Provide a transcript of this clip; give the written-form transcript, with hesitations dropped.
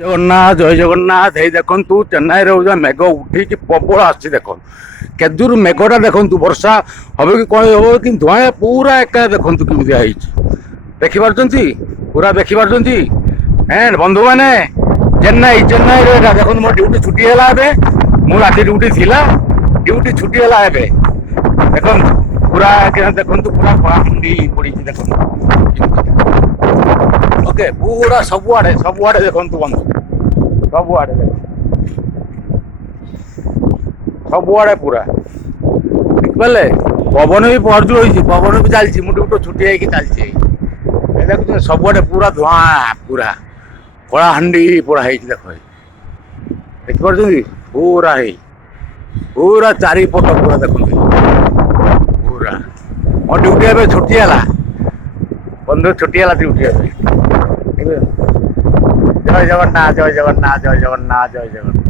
ଜଗନ୍ନାଥ ଜୟ ଜଗନ୍ନାଥ। ଏଇ ଦେଖନ୍ତୁ ଚେନ୍ନାଇରେ ହଉଛି ମେଘ ଉଠିକି ପ୍ରବଳ ଆସିଛି। ଦେଖନ୍ତୁ କେଦୂର ମେଘଟା ଦେଖନ୍ତୁ, ବର୍ଷା ହବ କି କଣ ହବ କି ଧୂଆଁ ପୁରା ଏକା ଦେଖନ୍ତୁ କେମିତିଆ ହେଇଛି। ଦେଖିପାରୁଛନ୍ତି, ପୁରା ଦେଖିପାରୁଛନ୍ତି ବନ୍ଧୁମାନେ। ଚେନ୍ନାଇରେ ଏଟା ଦେଖନ୍ତୁ, ମୋ ଡ୍ୟୁଟି ଛୁଟି ହେଲା ଏବେ। ମୁଁ ରାତି ଡ୍ୟୁଟି ଥିଲା, ଡ୍ୟୁଟି ଛୁଟି ହେଲା ଏବେ। ଦେଖନ୍ତୁ ପୁରା ଦେଖନ୍ତୁ, ପୁରା କଳାହାଣ୍ଡି ପଡିଛି ଦେଖନ୍ତୁ। ଓକେ, ପୁରା ସବୁଆଡେ ଦେଖନ୍ତୁ ବନ୍ଧୁ, ସବୁଆଡେ ସବୁଆଡେ ପୁରା ଦେଖିପାରିଲେ। ପବନ ବି ପହଞ୍ଚୁ ରହିଛି, ପବନ ବି ଚାଲିଛି। ମୁଁ ଡ୍ୟୁଟି ଛୁଟି ହେଇକି ଚାଲିଛି। ଏ ଦେଖୁଛନ୍ତି ସବୁଆଡେ ପୁରା ଧୂଆଁ, ପୁରା କଳାହାଣ୍ଡି ପୁରା ହେଇଛି। ଦେଖିପାରୁଛନ୍ତି, ପୁରା ଚାରିପଟ ପୁରା ଦେଖନ୍ତୁ। ପୁରା ମୋ ଡ୍ୟୁଟି ଏବେ ଛୁଟି ହେଲା ବନ୍ଧୁ, ଛୁଟି ହେଲା ଡ୍ୟୁଟି ଏବେ। ଜୟ ଜଗନ୍ନାଥ, ଜୟ ଜଗନ୍ନାଥ, ଜୟ ଜଗନ୍ନାଥ, ଜୟ ଜଗନ୍ନାଥ।